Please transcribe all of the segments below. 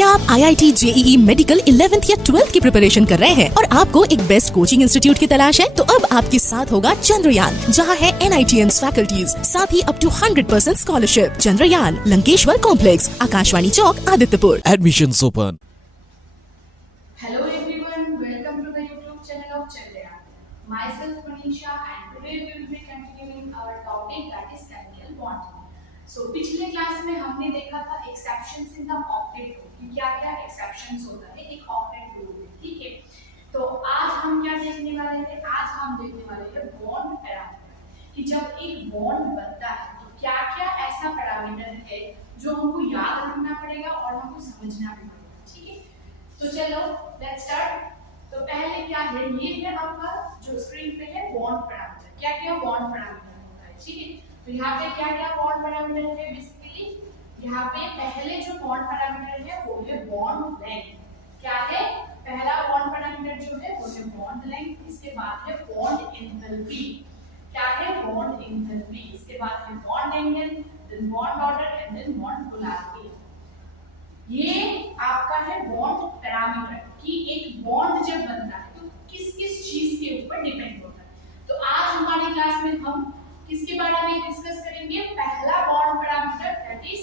क्या आप IIT JEE medical 11th या 12th की प्रिपरेशन कर रहे हैं और आपको एक बेस्ट कोचिंग इंस्टीट्यूट की तलाश है? तो अब आपके साथ होगा चंद्रयान, जहां है NITN फैकल्टीज, साथ ही up to 100% scholarship. Chandrayaan, Lankeshwar complex, Akashvani Chowk, Adityapur. Admissions open. Hello everyone, welcome to the YouTube channel of Chandrayaan. Myself Manisha and today we will be continuing our topic that is chemical bonding. So पिछले class में हमने देखा था exceptions in the octet group कि क्या-क्या exceptions होता है एक octet group में, ठीक है? तो आज हम क्या देखने वाले थे? आज हम देखने वाले थे bond parameter कि जब एक bond बनता है तो क्या-क्या ऐसा parameter है जो हमको याद रखना पड़ेगा और हमको समझना भी पड़ेगा, ठीक है? तो चलो लेट्स स्टार्ट। तो पहले क्या है, ये है आपका जो स्क्रीन पे है बॉन्ड पैरामीटर। क्या क्या बॉन्ड पैरामीटर होता है, ठीक है? तो यहाँ पे क्या क्या बॉन्ड पैरामीटर है बेसिकली, यहाँ पे पहले जो बॉन्ड पैरामीटर है वो है बॉन्ड लेंथ। क्या है पहला बॉन्ड पैरामीटर जो है वो है बॉन्ड लेंथ। इसके बाद है बॉन्ड एंथैल्पी। क्या है बॉन्ड एंथैल्पी। इसके बाद है bond angle, then bond order and then bond polarity. ये आपका है बॉन्ड पैरामीटर कि एक बॉन्ड जब बनता है तो किस किस चीज के ऊपर डिपेंड होता है। तो आज हमारी क्लास में हम किसके बारे में डिस्कस करेंगे? पहला bond parameter that is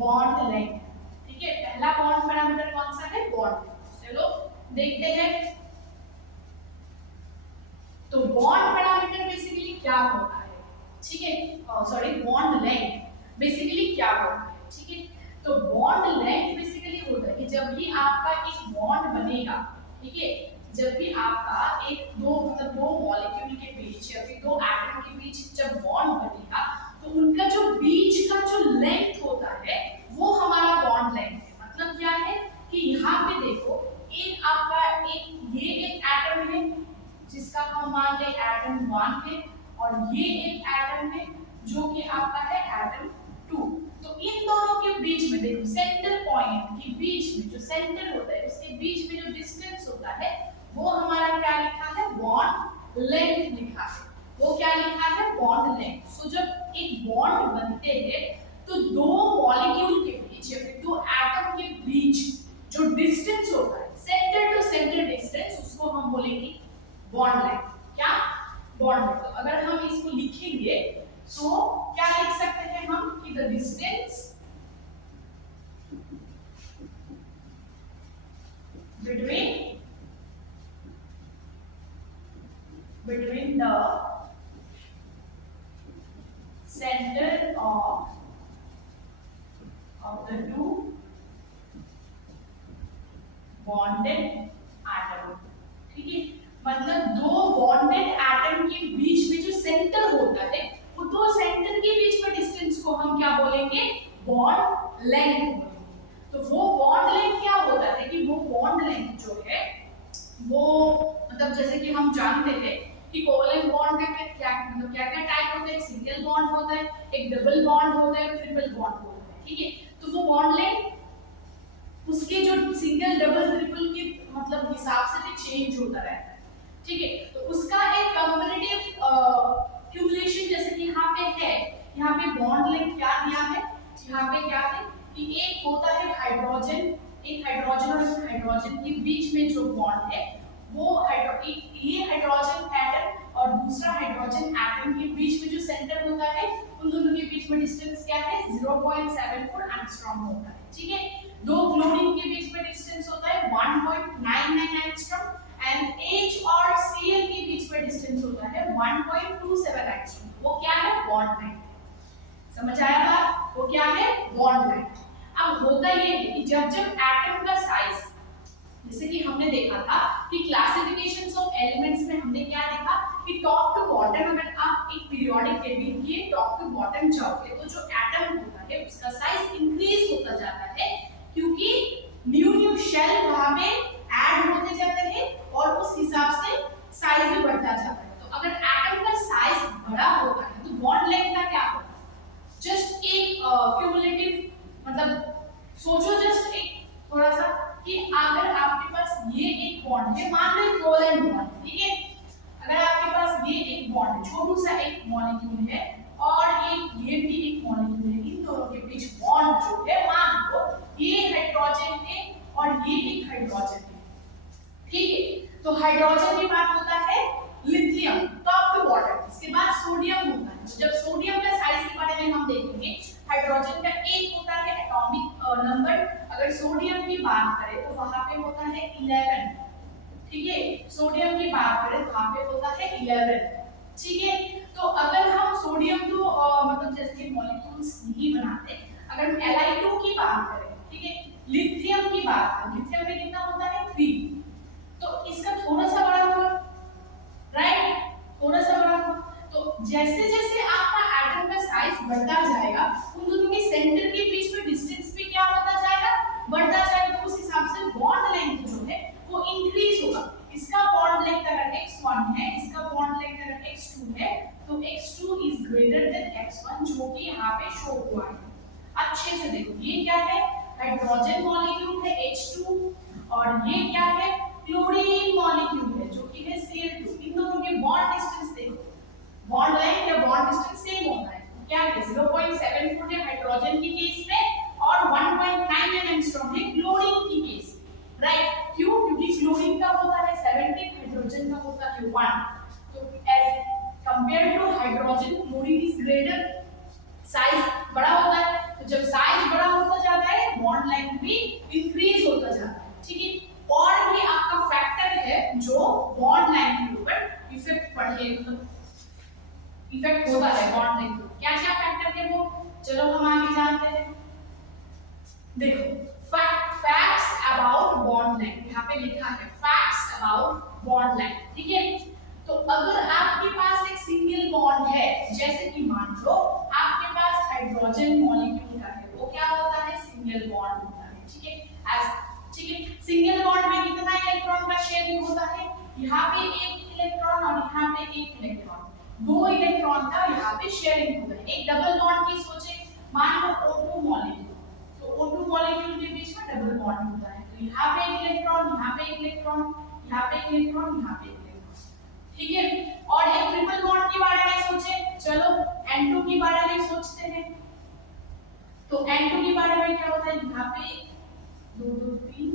bond length, ठीक है? पहला बॉन्ड पैरामीटर कौन सा है? Bond length. चलो देखते हैं। तो बॉन्ड पैरामीटर बेसिकली क्या होता है, ठीक है? सॉरी, बॉन्ड लेंथ बेसिकली क्या होता है, ठीक है? तो बॉन्ड लेंथ बेसिकली होता है कि जब भी आपका एक बॉन्ड बनेगा, ठीक है, जब भी आपका एक दो मॉलिक्यूल के बीच या फिर दो एटम के बीच जब बॉन्ड बनेगा तो उनका जो बीच का जो लेंथ होता है वो हमारा बॉन्ड लेंथ है। मतलब क्या है कि यहाँ पे देखो एक आपका ये एक एटम है जिसका हम मान लें एटम 1 है और ये एक एटम है जो कि आपका है एटम 2। तो इन दोनों के बीच में देखो सेंटर पॉइंट के बीच में जो सेंटर होता है उसके बीच में जो डिस्टेंस होता है वो हमारा क्या लिखा है? बॉन्ड लेंथ लिखा है। वो क्या लिखा है? Bond length. सो जब एक बॉन्ड बनते हैं तो दो मॉलिक्यूल के बीच या फिर दो एटम के बीच जो डिस्टेंस होता है सेंटर टू सेंटर डिस्टेंस उसको हम बोलेंगे बॉन्ड लेंथ। क्या? Bond length. तो अगर हम इसको लिखेंगे तो क्या लिख सकते हैं हम कि the distance between the center of the two bonded atom, ठीक है? मतलब दो बॉन्डेड एटम के बीच में जो सेंटर होता है वो दो सेंटर के बीच में डिस्टेंस को हम क्या बोलेंगे? बॉन्ड लेंथ बोलेंगे। तो वो बॉन्ड लेंथ क्या होता है कि वो बॉन्ड लेंथ जो है वो मतलब जैसे कि हम जानते थे कि कोवलेंट बॉन्ड का क्या मतलब क्या क्या टाइप होता है? एक सिंगल बॉन्ड होता है, एक डबल बॉन्ड होता है, ट्रिपल बॉन्ड होता है, ठीक है? तो वो बॉन्ड लेंथ उसके जो सिंगल डबल ट्रिपल के मतलब हिसाब से भी चेंज होता रहता है, ठीक है? तो उसका एक कंपैरेटिव क्यूमुलेशन जैसे कि यहाँ पे है, यहाँ पे बॉन्ड लेंथ क्या दिया है? यहाँ पे क्या है कि एक होता है हाइड्रोजन, एक हाइड्रोजन और इस हाइड्रोजन के बीच में जो बॉन्ड है वो ये हाइड्रोजन एटम और दूसरा हाइड्रोजन एटम के बीच में जो सेंटर होता है उन दोनों के बीच में डिस्टेंस क्या है? 0.74 एंगस्ट्रॉम होता है, ठीक है? दो क्लोरीन के बीच में डिस्टेंस होता है 1.99 एंगस्ट्रॉम एंड H और Cl के बीच में डिस्टेंस होता है 1.27 एंगस्ट्रॉम। वो क्या है? Bond length. समझ आया बात? वो क्या है? Bond length. अब होता ये है कि जब जब एटम का साइज जैसे कि हमने देखा था कि क्लासिफिकेशंस ऑफ एलिमेंट्स में हमने क्या देखा कि टॉप टू बॉटम अगर आप एक पीरियोडिक टेबल के टॉप टू बॉटम जाओगे तो जो एटम होता है उसका साइज इंक्रीज होता जाता है क्योंकि न्यू शेल वहां पे ऐड होते जाते हैं और उस हिसाब से साइज भी बढ़ता जाता है। तो अगर एटम का साइज बड़ा होता है तो बॉन्ड लेंथ का क्या होता है? जस्ट एक क्यूमुलेटिव मतलब सोचो जस्ट एक थोड़ा सा कि अगर आपके पास ये एक बॉन्ड है, मान लो कोवलेंट बॉन्ड, ठीक है? अगर आपके पास ये एक बॉन्ड है, छोटू सा एक मॉलिक्यूल है और ये भी एक मॉलिक्यूल है, इन दोनों के बीच बॉन्ड जो है मान लो ये हाइड्रोजन है ये एक हाइड्रोजन है, ठीक है। तो हाइड्रोजन के बाद होता है लिथियम टॉप टू बॉटम, इसके बाद सोडियम होता है। तो जब सोडियम का साइज के बारे में हम देखेंगे, हाइड्रोजन का एक होता है एटॉमिक नंबर, अगर सोडियम की बात करें तो वहां पे होता है 11, ठीक है। सोडियम की बात करें तो वहां पे होता है 11, ठीक है। तो अगर हम सोडियम तो मतलब जैसे कि मॉलिक्यूल्स नहीं बनाते, अगर हम Li2 की बात करें, ठीक है, लिथियम की बात करें, लिथियम में कितना होता है 3, तो इसका थोड़ा सा बड़ा होगा, राइट, थोड़ा सा बड़ा होगा। तो जैसे जैसे आपका एटम का साइज बढ़ता जाएगा, उन दोनों के सेंटर के बीच में डिस्टेंस भी क्या होता जाएगा, बढ़ता जाएगा। तो उस हिसाब से बॉन्ड लेंथ जो है वो इंक्रीज होगा। इसका बॉन्ड लेंथ अगर x1 है, इसका बॉन्ड लेंथ अगर x2 है, तो x2 is greater than x1, जो कि यहाँ पे शो हुआ है। अच्छे से देखो, ये क्या है, हाइड्रोजन मॉलिक्यूल है H2, और ये क्या है, क्लोरीन मॉलिक्यूल है जो कि है Cl2। इन दोनों के बॉन्ड डिस्टेंस देखो, बॉन्ड लेंथ या बॉन्ड डिस्टेंस सेम होता है। क्या है, 0.74 है हाइड्रोजन की केस में और 1.9 एंगस्ट्रॉम है क्लोरीन की केस में, राइट। क्यों, क्योंकि क्लोरीन का होता है 70, हाइड्रोजन का होता है 1। तो as compared to hydrogen, chlorine is greater, size बड़ा होता है। तो जब साइज बड़ा होता जाता है, बॉन्ड लेंथ भी इंक्रीज होता जाता है, ठीक है। और भी आपका फैक्टर है जो बॉन्ड लेंथ के ऊपर इफेक्ट पड़े, इफेक्ट होता है बॉन्ड लेंथ। क्या क्या फैक्टर है वो, चलो हम आगे जानते हैं। देखो, फैक्ट्स अबाउट बॉन्ड लेंथ, यहाँ पे लिखा है फैक्ट्स अबाउट बॉन्ड लेंथ, ठीक है। तो अगर आपके पास एक सिंगल बॉन्ड है, जैसे कि मान लो आपके पास हाइड्रोजन मॉलिक्यूल का है, वो क्या होता है, सिंगल बॉन्ड होता है, ठीक है। ठीक है, सिंगल बॉन्ड में कितना इलेक्ट्रॉन का शेयरिंग होता है, यहाँ पे एक इलेक्ट्रॉन और यहाँ पे एक इलेक्ट्रॉन, 2 इलेक्ट्रॉन का यहाँ पे शेयरिंग होता है। एक डबल बॉन्ड की सोचे, मान लो O2 मॉलिक्यूल, तो O2 मॉलिक्यूल के बीच में डबल बॉन्ड होता है। तो यहाँ पे एक इलेक्ट्रॉन, यहाँ पे एक इलेक्ट्रॉन, यहाँ पे एक इलेक्ट्रॉन, यहाँ पे एक इलेक्ट्रॉन, ठीक है। और एक ट्रिपल बॉन्ड के बारे में सोचे, चलो N2 के बारे में सोचते हैं। तो N2 के बारे में क्या होता है, यहाँ पे 2 2 3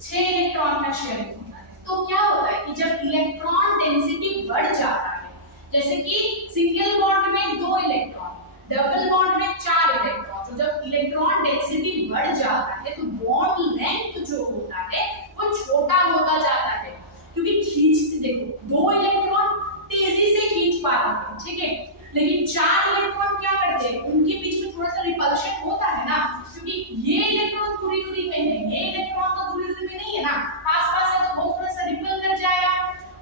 6 इलेक्ट्रॉन का शेयरिंग होता है। तो क्या होता है कि जब इलेक्ट्रॉन डेंसिटी बढ़ जाता है, जैसे कि सिंगल बॉन्ड में 2 इलेक्ट्रॉन, डबल बॉन्ड में 4 इलेक्ट्रॉन, तो जब इलेक्ट्रॉन डेंसिटी बढ़ जाता है तो बॉन्ड लेंथ जो होता है वो छोटा होता जाता है, क्योंकि खींचते, देखो 2 इलेक्ट्रॉन तेजी से खींच पाते हैं, ठीक है, लेकिन 4 इलेक्ट्रॉन क्या करते हैं, उनके बीच में थोड़ा सा रिपल्शन होता है ना, क्योंकि ये इलेक्ट्रॉन दूरी दूरी पे है, ये इलेक्ट्रॉन तो दूरी दूरी पे नहीं है ना, पास-पास है, तो वो थोड़ा सा रिपल कर जाएगा,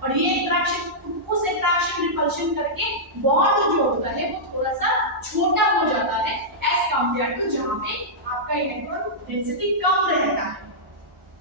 और ये इंटरेक्शन, उस इंटरेक्शन रिपल्शन करके बॉन्ड जो होता है वो थोड़ा सा छोटा हो जाता है एज कंपेयर टू जहां पे आपका इलेक्ट्रॉन डेंसिटी कम रहता है,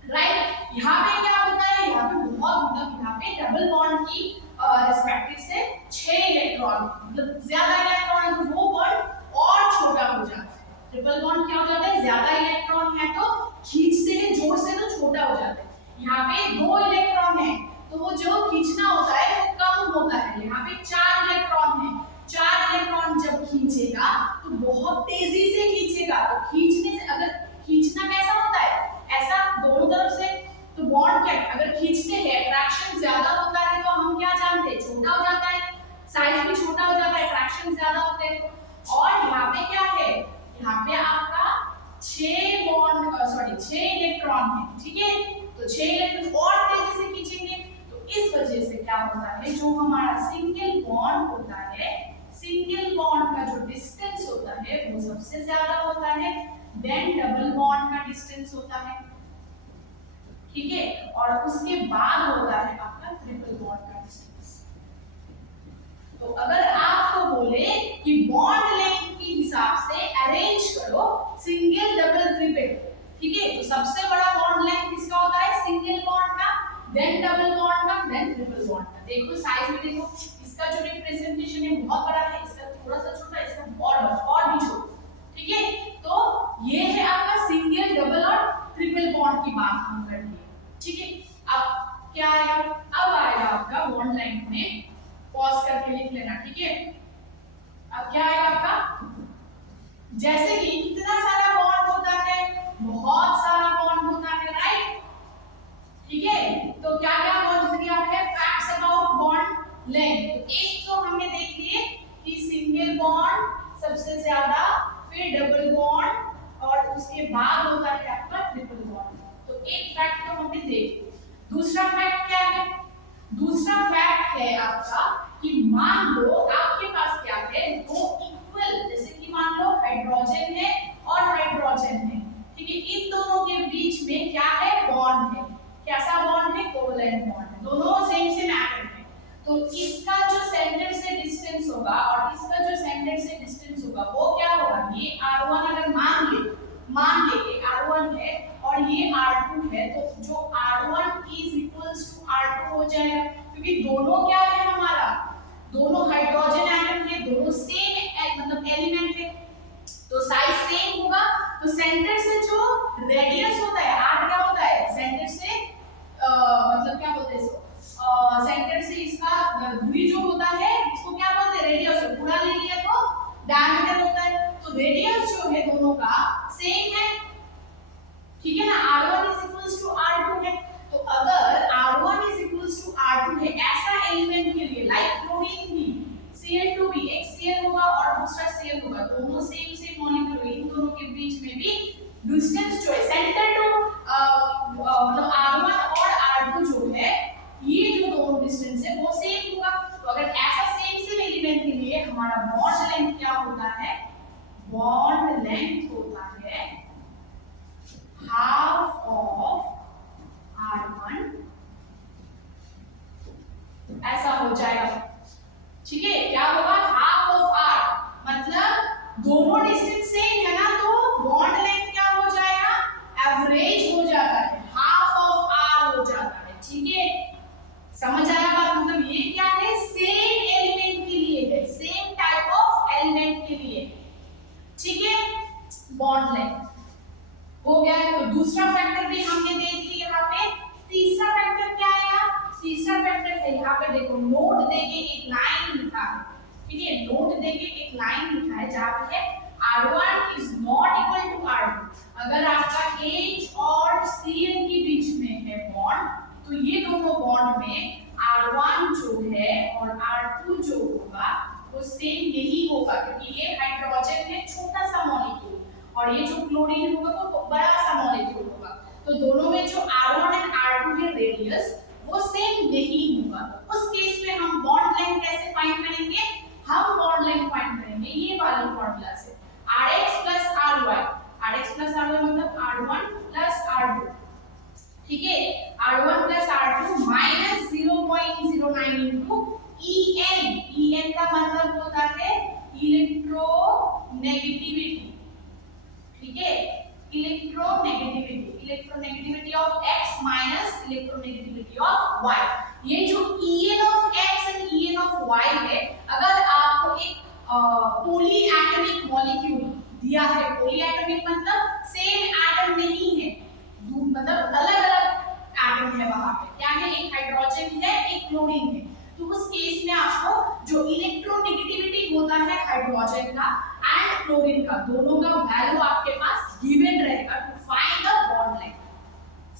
राइट। यहाँ पे क्या होता है, यहाँ पे बहुत, मतलब यहाँ पे डबल बॉन्ड की रिस्पेक्टिव से 6 इलेक्ट्रॉन, मतलब ज्यादा इलेक्ट्रॉन है तो वो बॉन्ड और छोटा हो जाता है। ट्रिपल बॉन्ड क्या हो जाता है, ज्यादा इलेक्ट्रॉन है तो खींचते हैं जोर से तो छोटा हो जाता है। यहाँ पे 2 इलेक्ट्रॉन है तो वो जो खींचना होता है वो कम होता है। यहाँ पे 4 इलेक्ट्रॉन है, 4 इलेक्ट्रॉन जब खींचेगा तो बहुत तेजी से खींचेगा, तो खींचने से, अगर खींचना कैसा होता है, ऐसा दोनों तरफ से, तो बॉन्ड क्या, अगर खींचते हैं अट्रैक्शन ज्यादा होता है तो हम क्या जानते हैं, छोटा हो जाता है, साइज भी छोटा हो जाता है, अट्रैक्शन ज्यादा होते हैं। और यहाँ पे क्या है, यहाँ पे आपका 6 इलेक्ट्रॉन है, ठीक है, तो 6 इलेक्ट्रॉन और तेजी से खींचेंगे, तो इस वजह से क्या होता है, जो हमारा सिंगल बॉन्ड होता है, सिंगल बॉन्ड का जो डिस्टेंस होता है वो सबसे ज्यादा होता है देन डबल बॉन्ड का डिस्टेंस होता है, ठीक है, और उसके बाद होता है आपका ट्रिपल बॉन्ड का डिस्टेंस। तो अगर आपको बोले कि बॉन्ड लेंथ के हिसाब से अरेंज करो सिंगल डबल ट्रिपल, ठीक है, तो सबसे बड़ा बॉन्ड लेंथ किसका होता है, सिंगल बॉन्ड का, देन डबल बॉन्ड का, देन ट्रिपल बॉन्ड का। देखो साइज में देखो, इसका जो रिप्रेजेंटेशन है बहुत बड़ा है, इसका थोड़ा सा छोटा, इसका और भी छोटा, ठीक है। तो ये है आपका सिंगल, डबल और ट्रिपल बॉन्ड की बात हम कर लिए, ठीक है। अब क्या आएगा, अब आएगा आपका बॉन्ड लेंथ में, पॉज करके लिख लेना, ठीक है। अब क्या आएगा आपका, जैसे कि कितना सारा बॉन्ड होता है, बहुत सारा बॉन्ड होता है, राइट। एक फैक्ट तो हमने देख लिया। दूसरा फैक्ट क्या है? दूसरा फैक्ट है आपका कि मान लो आपके पास क्या है, दो इक्वल, जैसे कि मान लो हाइड्रोजन है और हाइड्रोजन है, ठीक है, इन दोनों के बीच में क्या है, बॉन्ड है। कैसा बॉन्ड है? कोवलेंट बॉन्ड है, दोनों सेम सेम एटम है। तो इसका जो सेंटर से डिस्टेंस होगा और इसका जो सेंटर से डिस्टेंस होगा वो क्या होगा, ये r1 अगर मान ले कि r1 है और ये r2 है, तो जो r1 is equals to r2 हो जाएगा, क्योंकि दोनों क्या है हमारा, दोनों हाइड्रोजन एटम है, दोनों सेम मतलब एलिमेंट है, तो साइज सेम होगा। तो सेंटर से जो रेडियस होता है, r क्या होता है, सेंटर से मतलब क्या बोलते हैं इसको, सेंटर से इसका दूरी जो होता है इसको क्या बोलते हैं, रेडियस। पूरा ले लिया तो डायमीटर होता है, तो रेडियस जो है दोनों का सेम है, ठीक है ना। r1 is equals to r2 है, तो अगर r1 is equals to r2 है ऐसा एलिमेंट के लिए, लाइक क्लोरीन भी, Cl2 भी, एक Cl होगा और दूसरा Cl होगा, दोनों सेम सेम मॉलिक्यूल, इन दोनों के बीच में भी डिस्टेंस जो है सेंटर टू मतलब r1 और r2 जो है, ये जो दोनों डिस्टेंस है वो सेम होगा। तो अगर ऐसा सेम सेम एलिमेंट के लिए हमारा बॉन्ड लेंथ क्या होता है, बॉन्ड लेंथ होता है half of r1, ऐसा हो जाएगा, ठीक है। क्या होगा, हाफ ऑफ r, मतलब दोनों डिस्टेंस सेम है ना, तो बॉन्ड लेंथ क्या हो जाएगा, एवरेज हो जाता है, हाफ ऑफ r हो जाता है, ठीक है। समझ आया बात, मतलब ये क्या है, सेम एलिमेंट के लिए है, सेम टाइप ऑफ एलिमेंट के लिए, ठीक है, बॉन्ड लेंथ हो गया है। तो दूसरा फैक्टर भी हमने देख लिया यहाँ पे। तीसरा फैक्टर क्या है, तीसरा फैक्टर है यहाँ पे देखो, नोट देके एक लाइन लिखा है, ठीक है, नोट देके एक लाइन लिखा है जहाँ पे r1 is not equal to r2। अगर आपका H और Cl के बीच में है बॉन्ड, तो ये दोनों बॉन्ड में r1 जो है और r2 जो होगा वो सेम नहीं होगा, क्योंकि ये हाइड्रोजन है छोटा सा मॉलिक्यूल और ये जो क्लोरीन होगा वो बड़ा सा मॉलिक्यूल होगा, तो दोनों में जो r1 और r2 के रेडियस वो सेम नहीं होगा। उस केस में हम बॉन्ड लेंथ कैसे फाइंड करेंगे, हम बॉन्ड लेंथ फाइंड करेंगे ये वाली फार्मूला से, rx plus ry, rx plus ry मतलब r1 plus r2, ठीक है, r1 plus r2 minus 0.09 into En का मतलब होता है इलेक्ट्रोनेगेटिविटी, ठीक है, electronegativity of x minus electronegativity of y। ये जो En of x and En of y है, अगर आपको एक पॉली एटॉमिक मॉलिक्यूल दिया है, पॉली एटॉमिक मतलब सेम एटम नहीं है, मतलब अलग-अलग एटम है वहां पे, क्या है, एक हाइड्रोजन है एक क्लोरीन है, तो उस केस में आपको जो इलेक्ट्रोनेगेटिविटी होता है हाइड्रोजन का एंड क्लोरीन का, दोनों का वैल्यू आपके पास गिवन रहेगा to find the bond length.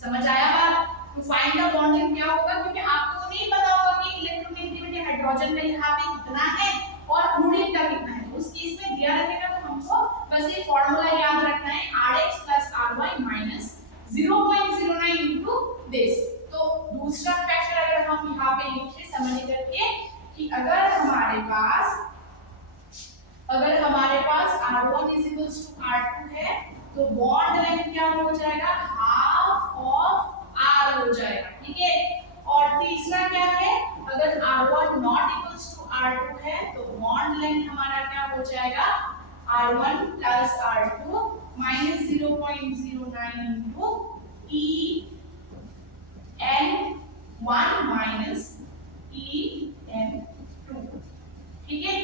समझ आया बात, to find the bond length क्या होगा, क्योंकि आपको नहीं पता होगा कि इलेक्ट्रोनेगेटिविटी हाइड्रोजन का यहाँ पे कितना है और क्लोरीन का कितना है, उस केस में दिया रहेगा तो हमको बस ये फार्मूला याद रखना है, rx plus ry minus 0.09 into this। तो दूसरा फैक्टर अगर हम यहाँ पे लिखे समझ करके कि अगर हमारे पास r1 is equals to r2 है, तो बॉन्ड लेंथ क्या हो जाएगा, हाफ ऑफ r हो जाएगा, ठीक है। और तीसरा क्या है, अगर r1 not equals to r2 है, तो बॉन्ड लेंथ हमारा क्या हो जाएगा, r1 plus r2 minus 0.09 into En1 minus En2, ठीक है।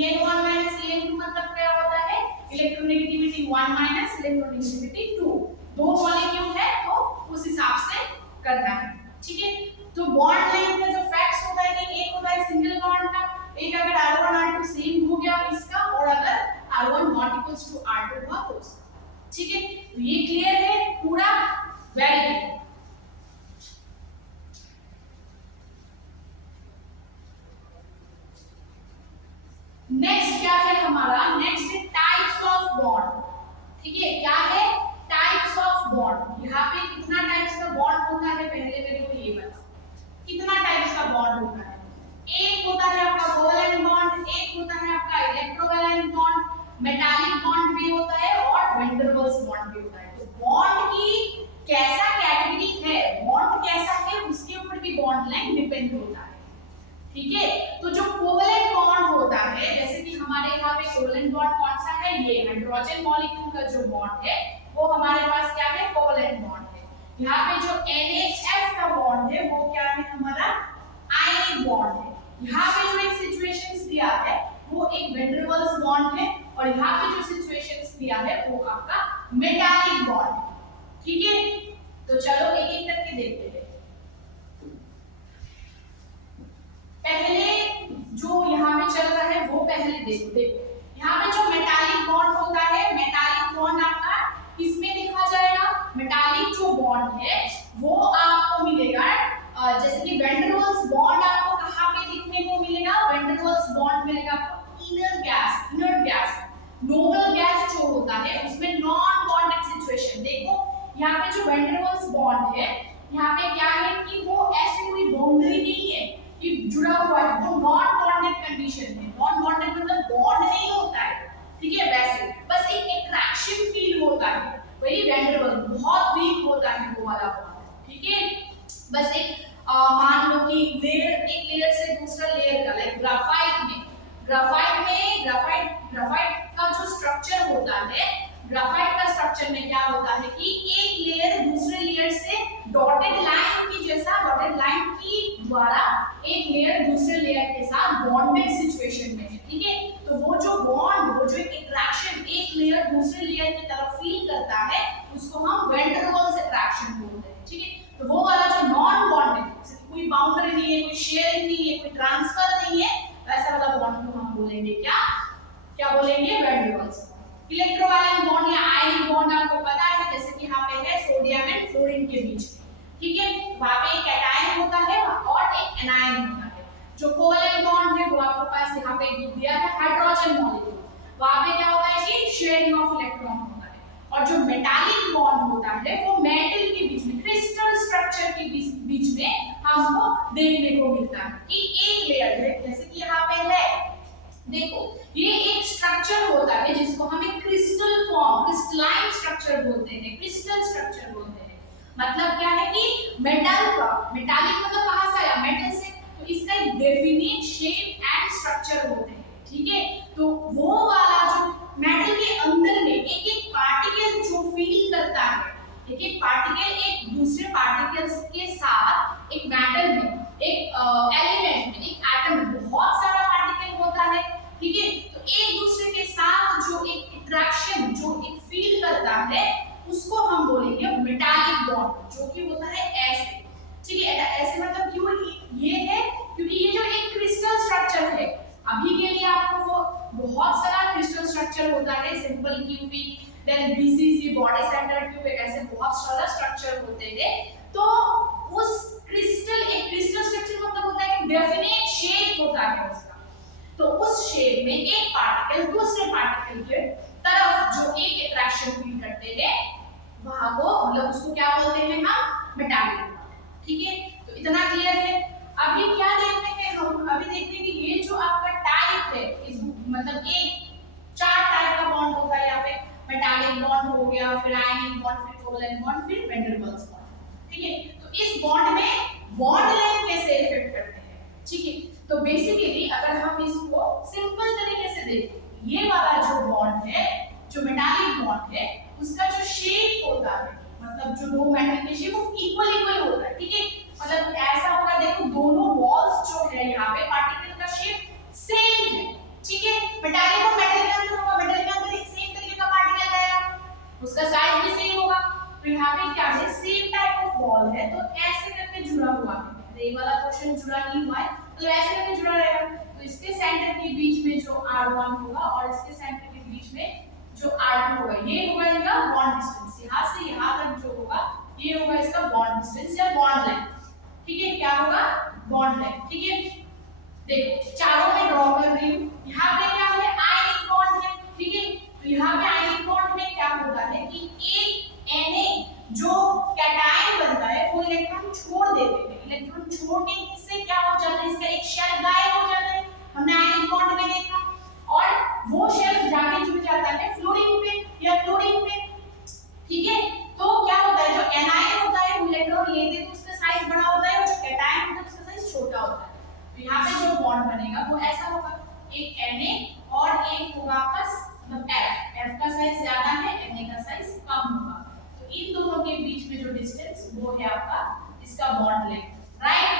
En1 minus En2 मतलब क्या होता है, इलेक्ट्रोनेगेटिविटी 1 minus इलेक्ट्रोनेगेटिविटी 2, दो मॉलिक्यूल है तो उस हिसाब से करना है, ठीक है। तो बॉन्ड लेंथ में जो फैक्ट्स होता है कि एक होता है सिंगल बॉन्ड का, एक अगर r1 r2 सेम हो गया इसका, और अगर r1 not equals to r2 हुआ तो उसका, ठीक है। तो ये क्लियर है पूरा, वेरी गुड। नेक्स्ट क्या है हमारा, नेक्स्ट है टाइप्स ऑफ बॉन्ड, ठीक है, क्या है, टाइप्स ऑफ बॉन्ड। बॉन्ड। यहाँ पे कितना टाइप्स का बॉन्ड होता है पहले मेरे को ये बताओ, कितना टाइप्स का बॉन्ड होता है? एक होता है आपका कोवैलेंट बॉन्ड, एक होता है आपका इलेक्ट्रोवैलेंट बॉन्ड, मेटालिक बॉन्ड भी होता है और वैन डर वाल्स बॉन्ड भी होता है। तो बॉन्ड की कैसा कैटेगरी है, बॉन्ड कैसा है, उसके ऊपर भी बॉन्ड लेंथ डिपेंड होता है। ठीक है, तो जो कोवैलेंट बॉन्ड होता है, जैसे कि हमारे यहाँ पे कोवैलेंट बॉन्ड कौन सा है, ये हाइड्रोजन मॉलिक्यूल का जो बॉन्ड है वो हमारे पास क्या है, कोवैलेंट बॉन्ड है। यहाँ पे जो NHF का बॉन्ड है वो क्या है, हमारा आयनिक बॉन्ड है। यहाँ पे जो एक सिचुएशंस दिया है वो एक वैन डर वाल्स बॉन्ड है और यहाँ पे जो सिचुएशंस दिया है वो आपका मेटालिक बॉन्ड है। ठीक है, तो चलो एक एक करके देखते हैं। पहले जो यहाँ पे चल रहा है वो पहले देखो। यहाँ पे जो मेटालिक बॉन्ड होता है, मेटालिक बॉन्ड आपका किसमें लिखा जाएगा, मेटालिक जो बॉन्ड है वो आपको मिलेगा जैसे कि वैन डर वाल्स बॉन्ड आपको कहाँ पे दिखने को मिलेगा, वैन डर वाल्स बॉन्ड मिलेगा आपको इनर गैस, नोबल गैस जो होता है उसमें नॉन बॉन्डेड सिचुएशन। देखो यहाँ पे जो वैन डर वाल्स बॉन्ड है, यहाँ पे क्या है कि वो ऐसी कोई बाउंड्री नहीं है कि जुड़ा हुआ है, वो नॉन बॉन्डेड कंडीशन है। नॉन बॉन्डेड मतलब बॉन्ड नहीं होता है, ठीक है, वैसे बस एक अट्रैक्शन फील होता है, वही वैन डर वाल्स बहुत वीक होता है वो वाला बॉन्ड। ठीक है, बस एक मान लो कि लेयर, एक लेयर से दूसरा लेयर का, लाइक ग्राफाइट का जो स्ट्रक्चर होता है, ग्राफाइट का स्ट्रक्चर में क्या होता है कि एक लेयर दूसरे लेयर से डॉटेड लाइन की जैसा, डॉटेड लाइन की द्वारा एक लेयर दूसरे लेयर के साथ बॉन्डेड सिचुएशन में है। ठीक है, तो वो जो बॉन्ड, वो जो एक अट्रैक्शन एक लेयर दूसरे लेयर की तरफ फील करता है उसको हम वैन डर वाल्स अट्रैक्शन बोलते हैं। ठीक है, तो वो वाला जो नॉन बॉन्डेड, कोई बाउंड्री नहीं है, कोई शेयरिंग नहीं है, कोई ट्रांसफर नहीं है, वैसा वाला बॉन्ड को हम बोलेंगे क्या बोलेंगे, van der Waals. Electrovalent bond या आयनिक बॉन्ड आपको पता है, जैसे कि यहाँ पे है सोडियम एंड फ्लोरीन के बीच में। ठीक है, वहां पे एक कैटायन होता है और एक एनायन होता है। जो कोवैलेंट बॉन्ड है वो आपके पास यहाँ पे दिया है हाइड्रोजन मॉलिक्यूल, वहां पे क्या होता है कि शेयरिंग ऑफ इलेक्ट्रॉन होता है। और जो मेटालिक बॉन्ड होता है वो मेटल के बीच में, क्रिस्टल स्ट्रक्चर के बीच में हमको देखने को मिलता है कि एक लेयर है, जैसे कि यहाँ पे है, देखो ये एक स्ट्रक्चर होता है जिसको हम एक क्रिस्टल फॉर्म, क्रिस्टलाइन स्ट्रक्चर बोलते हैं, क्रिस्टल स्ट्रक्चर बोलते हैं। मतलब क्या है कि मेटल का, मेटालिक मतलब कहां से आया, मेटल से, तो इसका एक डेफिनिट शेप एंड स्ट्रक्चर होते हैं। ठीक है, तो वो वाला जो मेटल के अंदर में एक एक पार्टिकल जो फील करता है, एक एक पार्टिकल एक दूसरे पार्टिकल्स के साथ, एक मेटल में, एक एलिमेंट में, एक एटम में बहुत सारा पार्टिकल होता है। ठीक है, तो एक दूसरे के साथ जो एक अट्रैक्शन, जो एक फील करता है उसको हम बोलेंगे मेटालिक बॉन्ड, जो कि होता है ऐसे। ठीक है, ऐसे मतलब क्यों ये है, क्योंकि ये जो एक क्रिस्टल स्ट्रक्चर है, अभी के लिए आपको वो बहुत सारा क्रिस्टल स्ट्रक्चर होता है, simple cubic, then BCC body center cubic, ऐसे बहुत सारा स्ट्रक्चर होते हैं। तो उस क्रिस्टल, एक क्रिस्टल स्ट्रक्चर मतलब होता है कि डेफिनेट शेप होता है उसका। तो उस शेप में एक पार्टिकल दूसरे पार्टिकल के तरफ जो एक अट्रैक्शन फील करते हैं वहां को, मतलब उसको क्या बोलते हैं हम, मेटालिक। ठीक है, तो इतना क्लियर है। अभी क्या देखते हैं हम, अभी देखते हैं कि ये जो आपका टाइप है, इस मतलब एक 4 टाइप का बॉन्ड होता है यहाँ पे, मेटालिक बॉन्ड हो गया, फिर आयनिक बॉन्ड, फिर कोवैलेंट बॉन्ड, फिर वैन डर वाल्स बॉन्ड। ठीक है, तो इस बॉन्ड में बॉन्ड लेंथ कैसे इफेक्ट करते हैं। ठीक है, तो बेसिकली अगर हम इसको सिंपल तरीके से देखें, ये वाला जो बॉन्ड है, जो मेटालिक बॉन्ड है, उसका जो शेप होता है, मतलब जो दो मेटल के शेप वो इक्वल होता है। ठीक है, मतलब ऐसा होगा, देखो दोनों वॉल्स जो है यहाँ पे पार्टिकल का शेप सेम है। ठीक है, मेटालिक और मेटल के अंदर होगा, मेटल के अंदर एक सेम तरीके का पार्टिकल आएगा, उसका साइज भी सेम होगा। तो यहाँ पे क्या है, सेम टाइप ऑफ वॉल है, तो ऐसे करके जुड़ा हुआ है। ये वाला पोर्शन जुड़ा नहीं हुआ है, तो ऐसे करके जुड़ा रहेगा। तो इसके सेंटर के बीच में जो R1 होगा और इसके सेंटर के बीच में जो R2 होगा, ये होगा इनका बॉन्ड डिस्टेंस। यहाँ से यहाँ तक जो होगा ये होगा इसका बॉन्ड डिस्टेंस या बॉन्ड लेंथ। ठीक है, क्या होगा, बॉन्ड लेंथ। ठीक है, देखो चारों में ड्रॉ कर रही हूँ। यहाँ पे क्या है, आयनिक बॉन्ड है। ठीक है, तो यहाँ पे आयनिक बॉन्ड में क्या होता है कि एक Na जो छोड़ने से क्या हो जाता है, इसका एक शेल गायब हो जाता है, हमने आयनिक बॉन्ड में देखा, और वो शेल जाके जुड़ जाता है फ्लोरीन पे या क्लोरीन पे, ठीक है। तो क्या होता है, जो एनायन होता है इलेक्ट्रॉन लेते तो उसका साइज बड़ा होता है, और जो कैटायन होता है उसका साइज छोटा होता है। तो यहाँ पे जो बॉन्ड बनेगा वो ऐसा होगा, एक Na और एक होगा आपका मतलब F का साइज ज्यादा है, Na का साइज कम होगा, तो इन दोनों के बीच में जो डिस्टेंस वो है आपका इसका बॉन्ड लेंथ, राइट।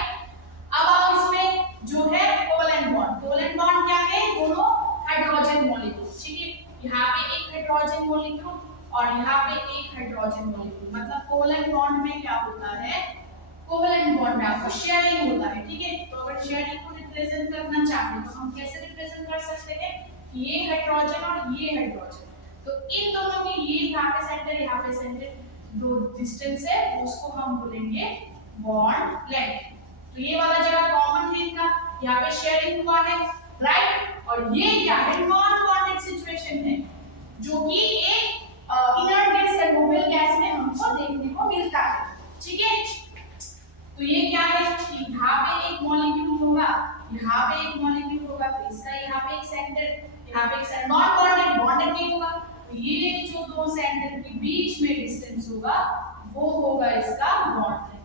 अब आप इसमें जो है कोवेलेंट बॉन्ड क्या है, दोनों हाइड्रोजन मॉलिक्यूल, ठीक है। यहाँ पे एक हाइड्रोजन मॉलिक्यूल और यहाँ पे एक हाइड्रोजन मॉलिक्यूल, मतलब कोवेलेंट बॉन्ड में क्या होता है, कोवेलेंट बॉन्ड में आपको शेयरिंग होता है, ठीक है। तो अगर शेयरिंग को रिप्रेजेंट करना चाहते हैं तो हम कैसे रिप्रेजेंट कर सकते हैं, ये हाइड्रोजन और ये हाइड्रोजन, तो इन दोनों के ये यहाँ पे सेंटर दो डिस्टेंस है, उसको हम बोलेंगे बॉन्ड लेंथ। तो ये वाला जगह कॉमन है इनका, यहाँ पे शेयरिंग हुआ है, राइट। और ये क्या है, नॉन बॉन्डेड सिचुएशन है, जो कि एक इनर्ट गैस है, नोबल गैस में हमको देखने को मिलता है, ठीक है। तो ये क्या है कि यहाँ पे एक मॉलिक्यूल होगा, यहाँ पे एक मॉलिक्यूल होगा, तो इसका यहाँ पे एक सेंटर, यहाँ पे एक सेंटर, नॉन बॉन्डेड, बॉन्डेड नहीं होगा, तो ये जो दो सेंटर के बीच में डिस्टेंस होगा वो होगा इसका बॉन्ड लेंथ,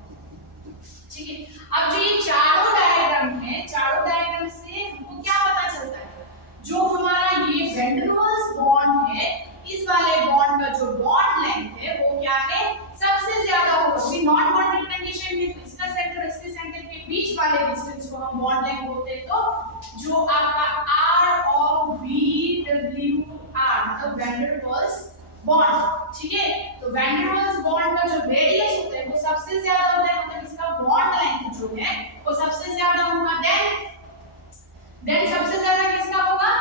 ठीक है। अब जो ये चारों डायग्राम है, चारों डायग्राम से हमको क्या पता चलता है, जो हमारा ये वैन डेर वाल्स बॉन्ड है, इस वाले बॉन्ड का जो बॉन्ड लेंथ है वो क्या है, सबसे ज्यादा होगा, क्योंकि नॉन बॉन्डेड कंडीशन में तो इसका सेंटर और इसके सेंटर के बीच वाले डिस्टेंस को हम बॉन्ड लेंथ बोलते हैं। तो जो आपका R ऑफ VWR मतलब वैन डेर वाल्स बॉन्ड, ठीक है। तो वैन डेर वाल्स बॉन्ड का जो रेडियस होता है वो सबसे ज्यादा होता है, मतलब इसका बॉन्ड लेंथ जो है वो सबसे ज्यादा होगा। देन सबसे ज्यादा किसका होगा,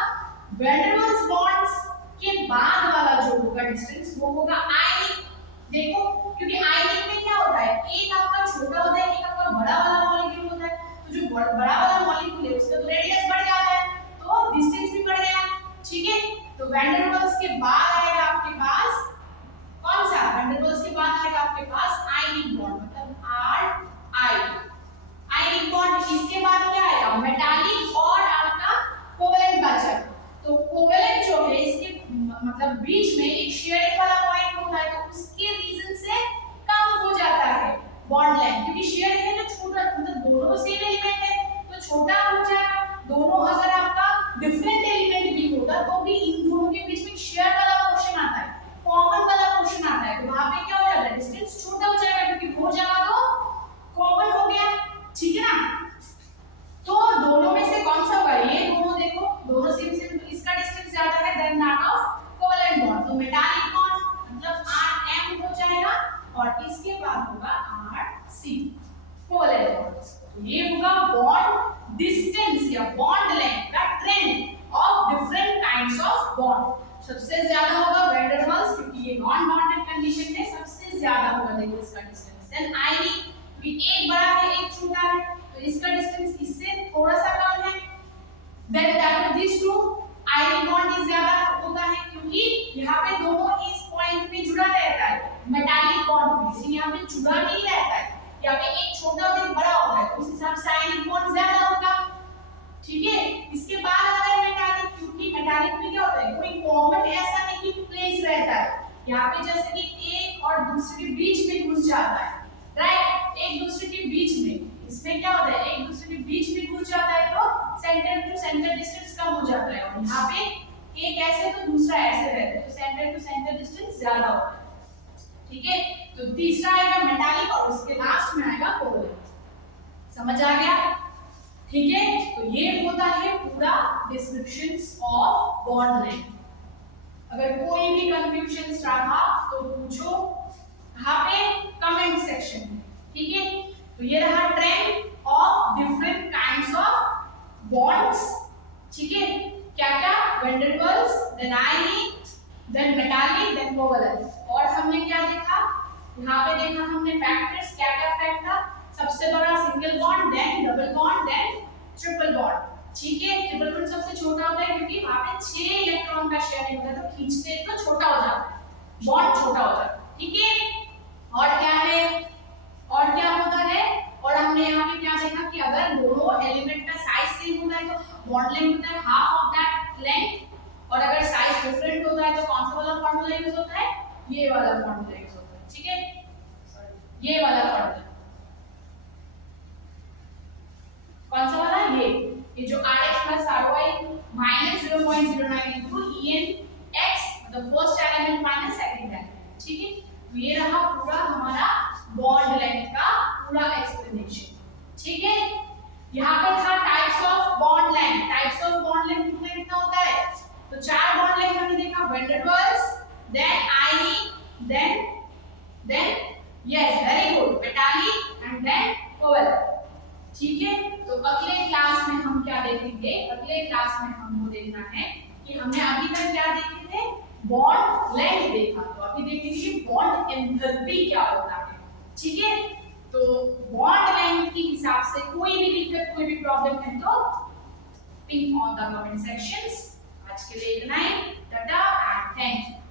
वैन डेर वाल्स बॉन्ड्स के बाद वाला जो होगा डिस्टेंस वो होगा आयनिक। देखो क्योंकि आयनिक में क्या होता है, एक आपका छोटा होता है, एक आपका बड़ा वाला मॉलिक्यूल होता है, तो जो बड़ा वाला मॉलिक्यूल है उसका तो रेडियस बढ़ जाता है, तो डिस्टेंस भी बढ़ गया, ठीक है। तो वैन डेर वाल्स के बाद आएगा आपके पास कौन सा, वैन डेर वाल्स के बाद आएगा आपके पास आयनिक बॉन्ड, मतलब आयनिक बॉन्ड। इसके बाद क्या आएगा, मेटालिक और आपका कोवेलेंट बचा। तो कोवेलेंट जो है इसके मतलब बीच में एक शेयरिंग वाला पॉइंट होता है, तो उसके रीजन से कम हो जाता है बॉन्ड लेंथ, क्योंकि शेयरिंग है तो छोटा, मतलब दोनों सेम एलिमेंट है तो छोटा हो जाएगा। दोनों अगर आपका डिफरेंट एलिमेंट भी होगा तो भी इन दोनों के बीच में शेयर वाला पोर्शन आता है, कॉमन वाला पोर्शन आता है, तो वहां पे क्या हो जाता है, डिस्टेंस छोटा हो जाएगा, क्योंकि वो जगह तो कॉमन हो गया, ठीक है ना। तो दोनों में से कौन सा होगा, ये दोनों देखो दोनों सेम, तो इसका डिस्टेंस ज्यादा है than that of covalent bond. तो मेटालिक बॉन्ड मतलब Rm हो जाएगा और इसके बाद होगा Rc कोवेलेंट बॉन्ड। तो ये होगा बॉन्ड डिस्टेंस या बॉन्ड लेंथ का trend of different kinds of bond. सबसे ज्यादा होगा वैन डेर वाल्स, क्योंकि ये नॉन बॉन्डेड कंडीशन में सबसे ज्यादा होगा, देखो इसका डिस्टेंस। देन आयनिक भी एक बड़ा है एक छोटा है, तो इसका डिस्टेंस इससे थोड़ा सा कम है। Than that of this two ionic bond is ज्यादा होता है, क्योंकि यहाँ पे दोनों इस पॉइंट पे जुड़ा रहता है, मेटालिक बॉन्ड भी इसलिए यहाँ पे जुड़ा नहीं रहता है, यहाँ पे एक छोटा और एक बड़ा होता है, तो उस हिसाब से आयनिक बॉन्ड ज्यादा होगा, ठीक है। इसके बाद आता है मेटालिक, क्योंकि मेटालिक में क्या होता है, कोई कॉमन ऐसा नहीं प्लेस रहता है, यहाँ पे जैसे कि एक और दूसरे के बीच में घुस जाता है, राइट, एक दूसरे के बीच में, इसमें क्या होता है एक दूसरे के बीच में घुस जाता है, तो सेंटर टू सेंटर डिस्टेंस कम हो जाता है, और यहाँ पे एक ऐसे तो दूसरा ऐसे रहता है, तो सेंटर टू सेंटर डिस्टेंस ज्यादा होता है, ठीक है। तो तीसरा आएगा मेटालिक और उसके लास्ट में आएगा कोवेलेंट। समझ आ गया, ठीक है। तो ये होता है पूरा डिस्क्रिप्शंस ऑफ बॉन्ड लेंथ। अगर कोई भी कंफ्यूजन रहा तो पूछो यहाँ पे कमेंट सेक्शन में, ठीक है। तो ये रहा trend of different kinds of bonds, ठीक है। क्या क्या, van der Waals, then ionic, then metallic, then covalent. और हमने क्या देखा, यहाँ पे देखा हमने फैक्टर्स, क्या क्या फैक्टर, सबसे बड़ा single bond, then double bond, then triple bond, ठीक है। ट्रिपल बॉन्ड सबसे छोटा होता है, क्योंकि वहां पे 6 इलेक्ट्रॉन का शेयरिंग होता है, तो खींचते तो छोटा हो जाता है, बॉन्ड छोटा हो जाता है, ठीक है। और क्या है, और क्या होता है, और हमने यहाँ पे क्या ये वाला फॉर्मूला कौन सा वाला, ये जो rx plus ry minus 0.09 into en x मतलब first element minus second element, ठीक है। तो ये रहा पूरा हमारा बॉन्ड लेंथ का पूरा एक्सप्लेनेशन, ठीक है। यहाँ पे था types of bond length, types of bond length कितना होता है, तो चार बॉन्ड लेंथ हमने देखा, van der Waals, then ionic, then yes very good metallic and then covalent, ठीक है। तो अगले क्लास में हम क्या देखेंगे, अगले क्लास में हमको देखना है कि हमने अभी तक क्या देखे थे, बॉन्ड लेंथ देखा, तो अभी देखेंगे कि बॉन्ड एंथैल्पी क्या होता है, ठीक है। तो बॉन्ड लेंथ के हिसाब से कोई भी दिक्कत, कोई भी प्रॉब्लम है तो ping on the comment sections. आज के लिए इतना ही, टाटा एंड थैंक यू।